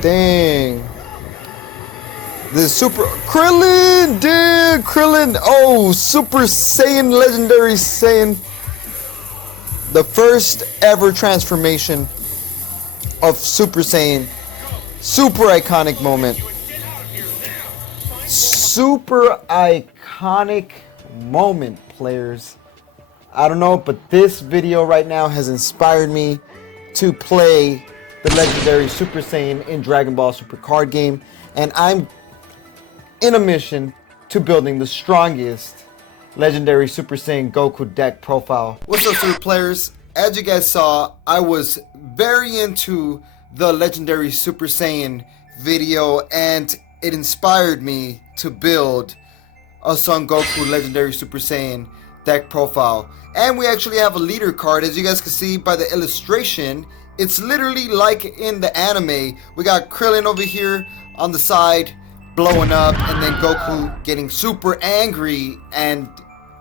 Dang. The Super Krillin, dude, Krillin. Oh, Super Saiyan, Legendary Saiyan. The first ever transformation of Super Saiyan. Super iconic moment. Super iconic moment, players. I don't know, but this video right now has inspired me to play the legendary Super Saiyan in Dragon Ball Super card game, and I'm in a mission to building the strongest legendary Super Saiyan Goku deck profile. What's up, Super players? As you guys saw, I was very into the legendary Super Saiyan video, and it inspired me to build a Son Goku legendary Super Saiyan deck profile. And we actually have a leader card. As you guys can see by the illustration, it's literally like in the anime. We got Krillin over here on the side blowing up, and then Goku getting super angry and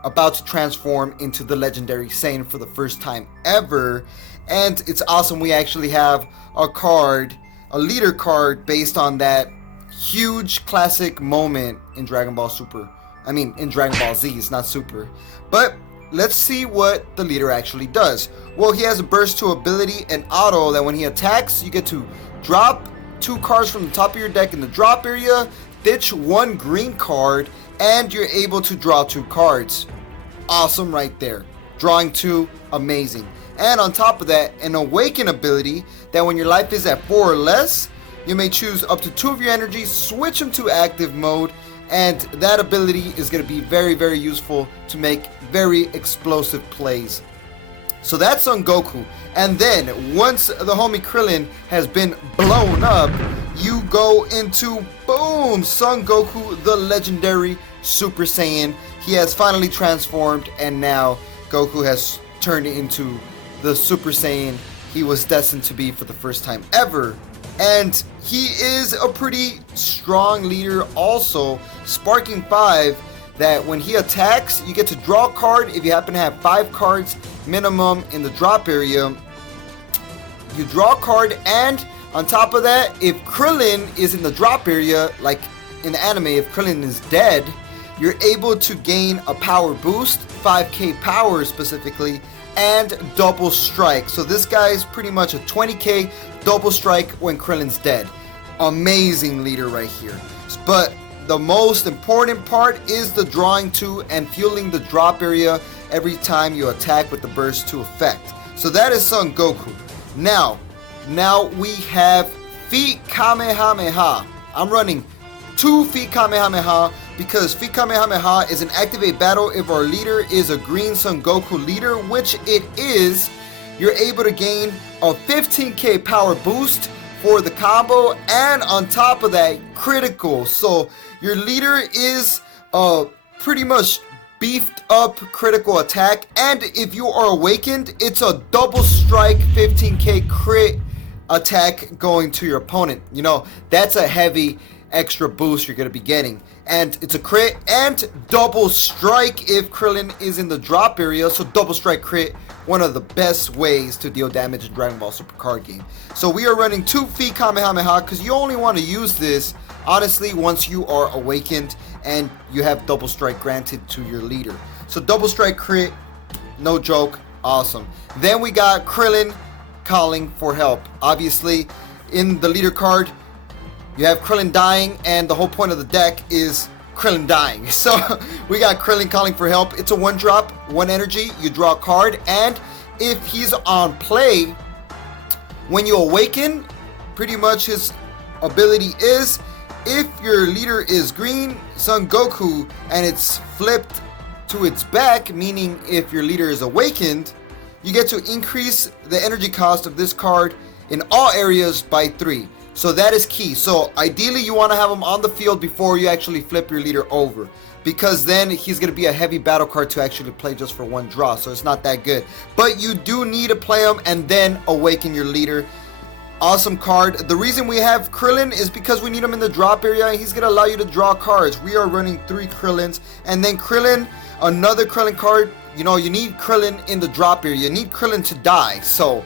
about to transform into the legendary Saiyan for the first time ever. And it's awesome, we actually have a card, a leader card based on that huge classic moment in Dragon Ball Super. I mean, in Dragon Ball Z, it's not Super. But let's see what the leader actually does. Well, he has a burst 2 ability and auto that when he attacks, you get to drop 2 cards from the top of your deck in the drop area, ditch 1 green card, and you're able to draw 2 cards. Awesome right there. Drawing 2, amazing. And on top of that, an awaken ability that when your life is at 4 or less, you may choose up to 2 of your energies, switch them to active mode, and that ability is going to be very, very useful to make very explosive plays. So that's Son Goku. And then once the homie Krillin has been blown up, you go into, boom, Son Goku, the legendary Super Saiyan. He has finally transformed, and now Goku has turned into the Super Saiyan he was destined to be for the first time ever. And he is a pretty strong leader also, sparking 5, that when he attacks, you get to draw a card. If you happen to have 5 cards minimum in the drop area, you draw a card, and on top of that, if Krillin is in the drop area, like in the anime, if Krillin is dead, you're able to gain a power boost, 5k power specifically, and double strike. So this guy is pretty much a 20k double strike when Krillin's dead. Amazing leader right here. But the most important part is the drawing 2 and fueling the drop area every time you attack with the burst 2 effect. So that is Son Goku. Now we have Feet Kamehameha. I'm running 2 Feet Kamehameha because Feet Kamehameha is an activate battle if our leader is a green Son Goku leader, which it is. You're able to gain a 15k power boost for the combo, and on top of that, critical. So your leader is pretty much beefed up critical attack, and if you are awakened, it's a double strike 15k crit attack going to your opponent. You know, that's a heavy extra boost you're going to be getting, and it's a crit and double strike if Krillin is in the drop area. So double strike crit, one of the best ways to deal damage in Dragon Ball Super card game. So we are running 2 Feet Kamehameha because you only want to use this honestly once you are awakened and you have double strike granted to your leader. So double strike crit, no joke, awesome. Then we got Krillin calling for help. Obviously in the leader card you have Krillin dying, and the whole point of the deck is Krillin dying. So we got Krillin calling for help. It's a 1-drop, 1 energy. You draw a card, and if he's on play, when you awaken, pretty much his ability is, if your leader is green, Son Goku, and it's flipped to its back, meaning if your leader is awakened, you get to increase the energy cost of this card in all areas by 3. So that is key. So ideally you want to have him on the field before you actually flip your leader over, because then he's going to be a heavy battle card to actually play just for 1 draw. So it's not that good. But you do need to play him and then awaken your leader. Awesome card. The reason we have Krillin is because we need him in the drop area, and he's going to allow you to draw cards. We are running 3 Krillins, and then Krillin, another Krillin card you know, you need Krillin in the drop area. You need Krillin to die. So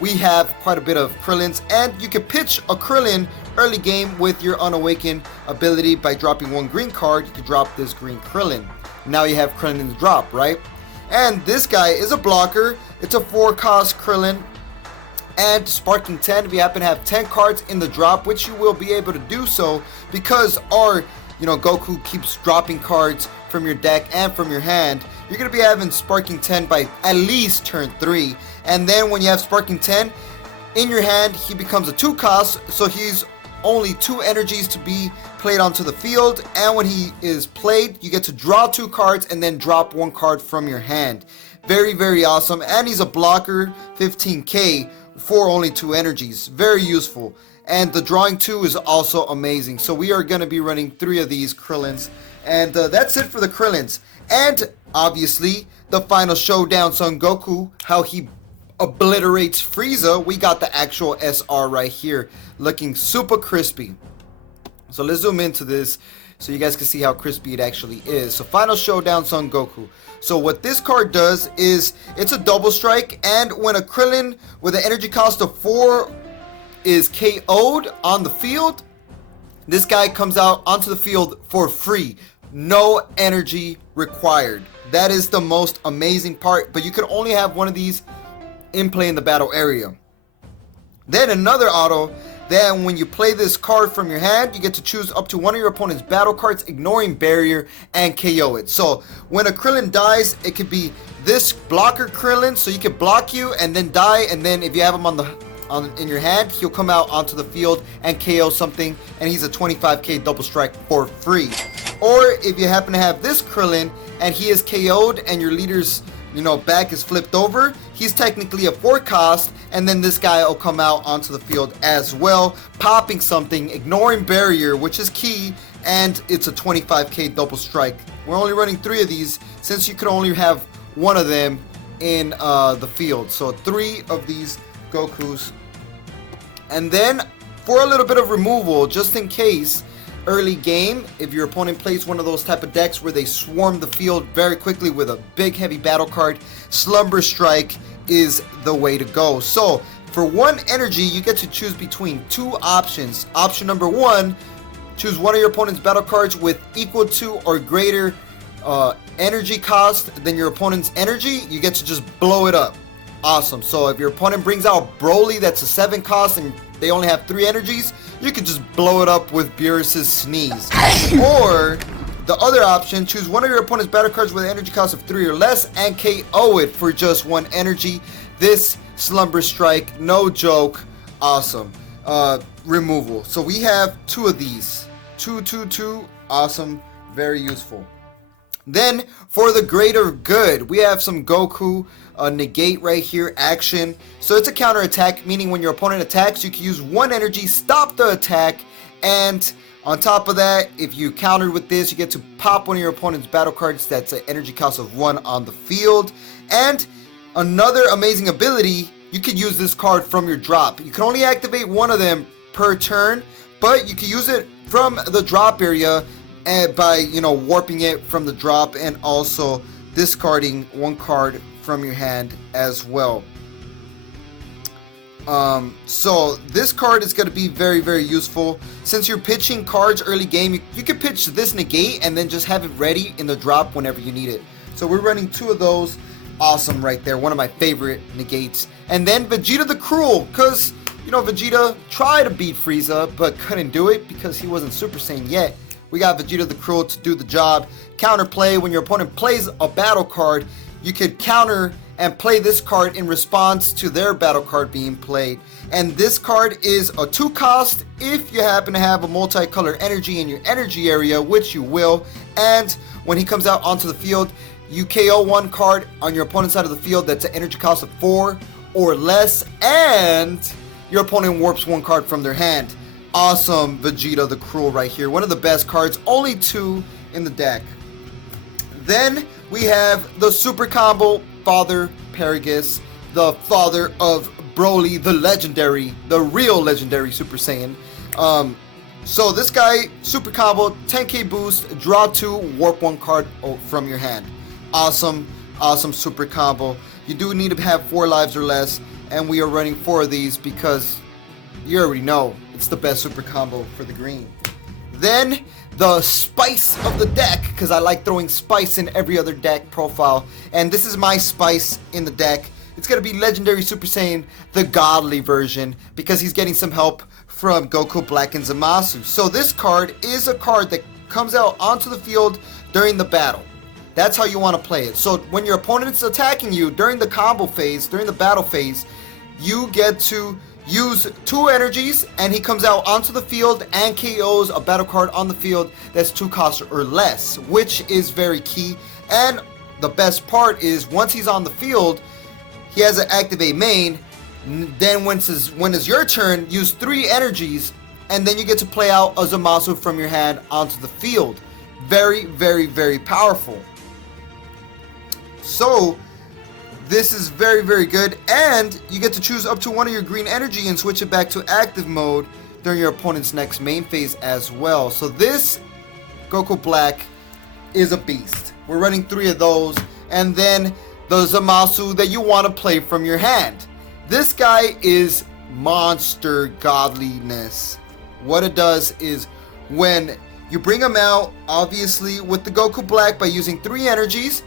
we have quite a bit of Krillins, and you can pitch a Krillin early game with your Unawakened ability. By dropping one green card, you can drop this green Krillin. Now you have Krillin in the drop, right? And this guy is a blocker. It's a 4-cost Krillin. And Sparking 10, if you happen to have 10 cards in the drop, which you will be able to do so because our, you know, Goku keeps dropping cards from your deck and from your hand, you're going to be having Sparking 10 by at least turn 3. And then when you have Sparking 10 in your hand, he becomes a 2-cost, so he's only 2 energies to be played onto the field. And when he is played, you get to draw 2 cards and then drop 1 card from your hand. Very, very awesome. And he's a blocker, 15k for only 2 energies. Very useful. And the drawing 2 is also amazing. So we are going to be running 3 of these Krillins. And that's it for the Krillins. And obviously, the final showdown, Son Goku, how he obliterates Frieza. We got the actual SR right here, looking super crispy. So let's zoom into this so you guys can see how crispy it actually is. So final showdown, Son Goku. So what this card does is it's a double strike, and when a Krillin with an energy cost of 4 is KO'd on the field, this guy comes out onto the field for free. No energy required. That is the most amazing part, but you can only have one of these in play in the battle area. Then another auto, then when you play this card from your hand, you get to choose up to one of your opponent's battle cards, ignoring barrier, and KO it. So when a Krillin dies, it could be this blocker Krillin, so you can block you and then die, and then if you have him in your hand, he'll come out onto the field and KO something, and he's a 25k double strike for free. Or if you happen to have this Krillin and he is KO'd and your leader's, you know, back is flipped over, he's technically a 4-cost, and then this guy will come out onto the field as well, popping something, ignoring barrier, which is key, and it's a 25k double strike. We're only running 3 of these since you can only have 1 of them in the field. So 3 of these Gokus. And then for a little bit of removal, just in case, early game, if your opponent plays one of those type of decks where they swarm the field very quickly with a big heavy battle card, Slumber Strike is the way to go. So for 1 energy, you get to choose between 2 options. Option number 1, choose one of your opponent's battle cards with equal to or greater energy cost than your opponent's energy. You get to just blow it up. Awesome. So if your opponent brings out Broly that's a 7-cost and they only have 3 energies, you can just blow it up with Beerus's Sneeze. Or the other option, choose one of your opponent's battle cards with an energy cost of 3 or less and KO it for just 1 energy. This Slumber Strike, no joke, awesome. Removal. So we have 2 of these. 2, awesome, very useful. Then for the greater good, we have some Goku negate right here, action. So it's a counter attack, meaning when your opponent attacks, you can use 1 energy, stop the attack, and on top of that, if you countered with this, you get to pop one of your opponent's battle cards that's an energy cost of 1 on the field. And another amazing ability, you can use this card from your drop. You can only activate 1 of them per turn, but you can use it from the drop area and by, you know, warping it from the drop and also discarding 1 card from your hand as well. So this card is going to be very, very useful. Since you're pitching cards early game, you can pitch this negate and then just have it ready in the drop whenever you need it. So we're running 2 of those. Awesome right there. One of my favorite negates. And then Vegeta the Cruel, because, you know, Vegeta tried to beat Frieza but couldn't do it because he wasn't Super Saiyan yet. We got Vegeta the Cruel to do the job. Counterplay, when your opponent plays a battle card, you could counter and play this card in response to their battle card being played. And this card is a 2-cost if you happen to have a multicolor energy in your energy area, which you will. And when he comes out onto the field, you KO 1 card on your opponent's side of the field that's an energy cost of 4 or less, and your opponent warps 1 card from their hand. Awesome Vegeta the Cruel right here. One of the best cards, only 2 in the deck. Then we have the super combo Father Paragus, the father of Broly, the legendary, the real legendary Super Saiyan. So this guy, super combo, 10k boost, draw 2, warp 1 card from your hand. Awesome. awesome super combo. You do need to have 4 lives or less, and we are running 4 of these because you already know it's the best super combo for the green. Then the spice of the deck, because I like throwing spice in every other deck profile, and this is my spice in the deck. It's going to be Legendary Super Saiyan, the godly version, because he's getting some help from Goku Black and Zamasu. So this card is a card that comes out onto the field during the battle. That's how you want to play it. So when your opponent's attacking you during the combo phase, during the battle phase, you get to use 2 energies, and he comes out onto the field and KOs a battle card on the field that's 2 cost or less, which is very key. And the best part is once he's on the field, he has an activate main. Then when it's your turn, use 3 energies, and then you get to play out a Zamasu from your hand onto the field. Very, very, very powerful. So this is very, very good, and you get to choose up to 1 of your green energy and switch it back to active mode during your opponent's next main phase as well. So this Goku Black is a beast. We're running 3 of those, and then the Zamasu that you want to play from your hand. This guy is monster godliness. What it does is when you bring him out, obviously with the Goku Black, by using 3 energies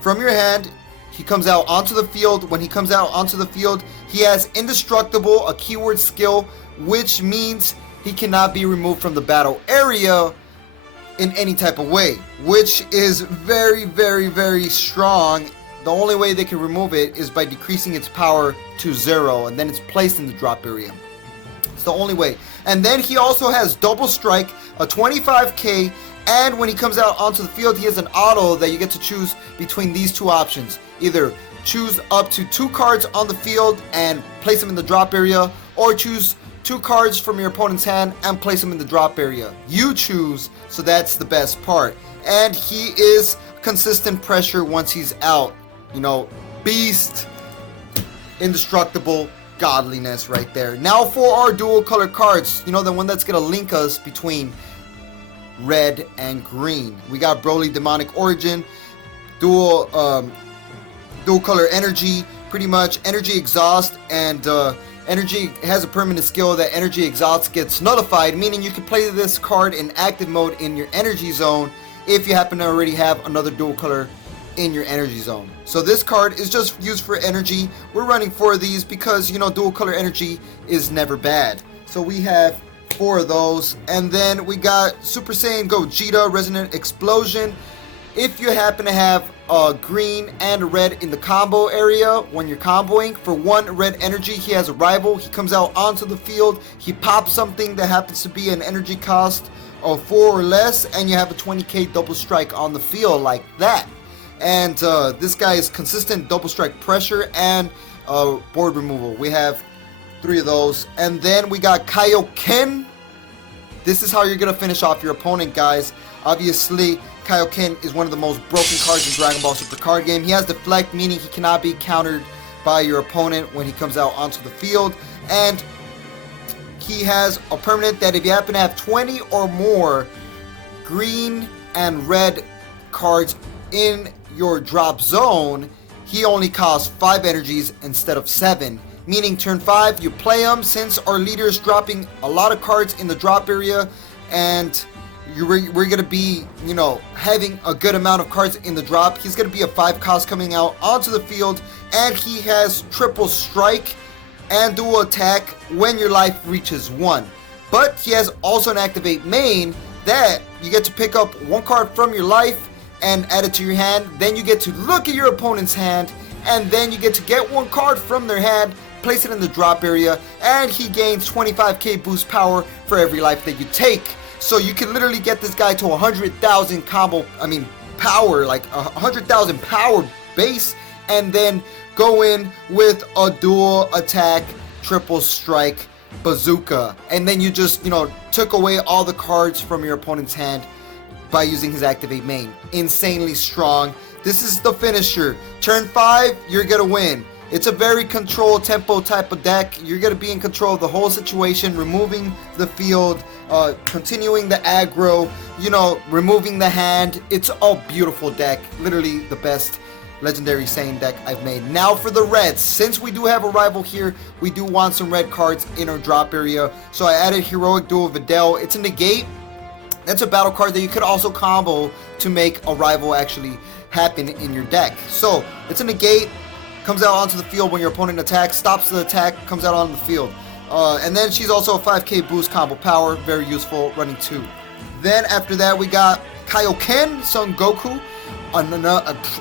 from your hand, he comes out onto the field. When he comes out onto the field, he has Indestructible, a keyword skill, which means he cannot be removed from the battle area in any type of way, which is very, very, very strong. The only way they can remove it is by decreasing its power to 0, and then it's placed in the drop area. It's the only way. And then he also has Double Strike, a 25k, and when he comes out onto the field, he has an auto that you get to choose between these 2 options. Either choose up to 2 cards on the field and place them in the drop area, or choose 2 cards from your opponent's hand and place them in the drop area. You choose, so that's the best part. And he is consistent pressure once he's out. You know, beast, indestructible, godliness right there. Now for our dual color cards, you know, the one that's gonna link us between red and green. We got Broly Demonic Origin, dual color energy, pretty much energy exhaust, and energy has a permanent skill that energy exhaust gets nullified, meaning you can play this card in active mode in your energy zone if you happen to already have another dual color in your energy zone. So this card is just used for energy. We're running 4 of these because, you know, dual color energy is never bad. So we have 4 of those, and then we got Super Saiyan Gogeta Resonant Explosion. If you happen to have green and red in the combo area when you're comboing, for 1 red energy, he has a rival. He comes out onto the field, he pops something that happens to be an energy cost of 4 or less, and you have a 20k double strike on the field like that. And this guy is consistent double strike pressure and board removal. We have 3 of those. And then we got Kaioken. This is how you're going to finish off your opponent, guys. Obviously, Kaioken is one of the most broken cards in Dragon Ball Super card game. He has Deflect, meaning he cannot be countered by your opponent when he comes out onto the field. And he has a permanent that if you happen to have 20 or more green and red cards in your drop zone, he only costs 5 energies instead of 7. Meaning turn 5, you play him. Since our leader is dropping a lot of cards in the drop area, and we're going to be, you know, having a good amount of cards in the drop, he's going to be a 5 cost coming out onto the field, and he has triple strike and dual attack when your life reaches 1. But he has also an activate main that you get to pick up 1 card from your life and add it to your hand. Then you get to look at your opponent's hand, and then you get to get 1 card from their hand, place it in the drop area, and he gains 25k boost power for every life that you take. So you can literally get this guy to 100,000 power, like 100,000 power base, and then go in with a dual attack triple strike bazooka, and then you just, you know, took away all the cards from your opponent's hand by using his activate main. Insanely strong. This is the finisher. Turn 5, you're gonna win. It's a very control tempo type of deck. You're gonna be in control of the whole situation, removing the field, continuing the aggro, you know, removing the hand. It's a beautiful deck, literally the best legendary Saiyan deck I've made. Now for the reds, since we do have a rival here, we do want some red cards in our drop area. So I added Heroic Duel Videl. It's a negate. That's a battle card that you could also combo to make a rival actually happen in your deck. So it's a negate, comes out onto the field when your opponent attacks, stops the attack, comes out on the field. And then she's also a 5k boost combo power, very useful, running 2. Then after that we got Kaioken Son Goku,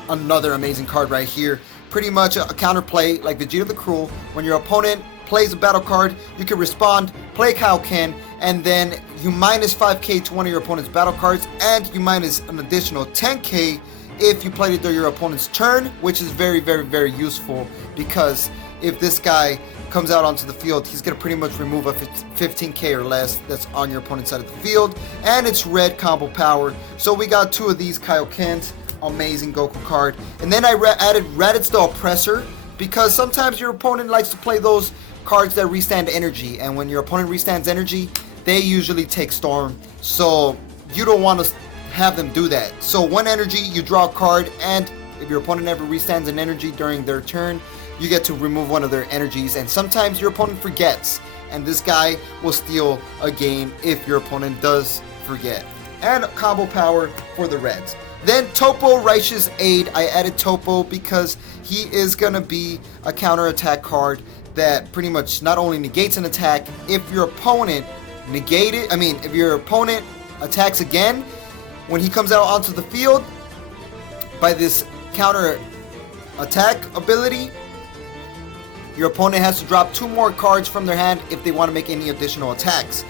another amazing card right here. Pretty much a counterplay like Vegeta the Cruel. When your opponent plays a battle card, you can respond, play Kaioken, and then you minus 5k to one of your opponent's battle cards, and you minus an additional 10k if you played it during your opponent's turn, which is very, very, very useful, because if this guy comes out onto the field, he's going to pretty much remove a 15k or less that's on your opponent's side of the field, and it's red combo power. So we got 2 of these Kaiokens, amazing Goku card. And then I added Raditz the Oppressor, because sometimes your opponent likes to play those cards that restand energy, and when your opponent restands energy, they usually take Storm, so you don't want to have them do that. So 1 energy, you draw a card, and if your opponent ever restands an energy during their turn, you get to remove one of their energies, and sometimes your opponent forgets, and this guy will steal a game if your opponent does forget. And combo power for the reds. Then Topo Righteous Aid. I added Topo because he is going to be a counter attack card that pretty much not only negates an attack, if your opponent if your opponent attacks again, when he comes out onto the field by this counter attack ability, your opponent has to drop 2 more cards from their hand if they want to make any additional attacks.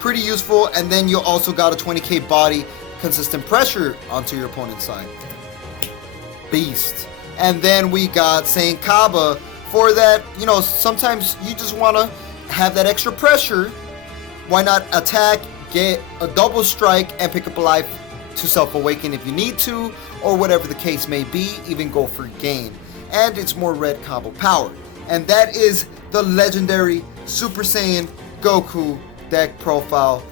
Pretty useful. And then you also got a 20k body, consistent pressure onto your opponent's side. Beast. And then we got Saiyan Kaba for that, sometimes you just want to have that extra pressure. Why not attack, get a double strike, and pick up a life to self-awaken if you need to, or whatever the case may be, even go for gain. And it's more red combo power. And that is the legendary Super Saiyan Goku deck profile.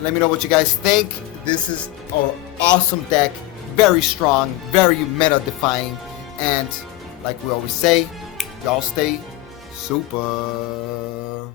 Let me know what you guys think. This is an awesome deck, very strong, very meta-defying, and like we always say, y'all stay super.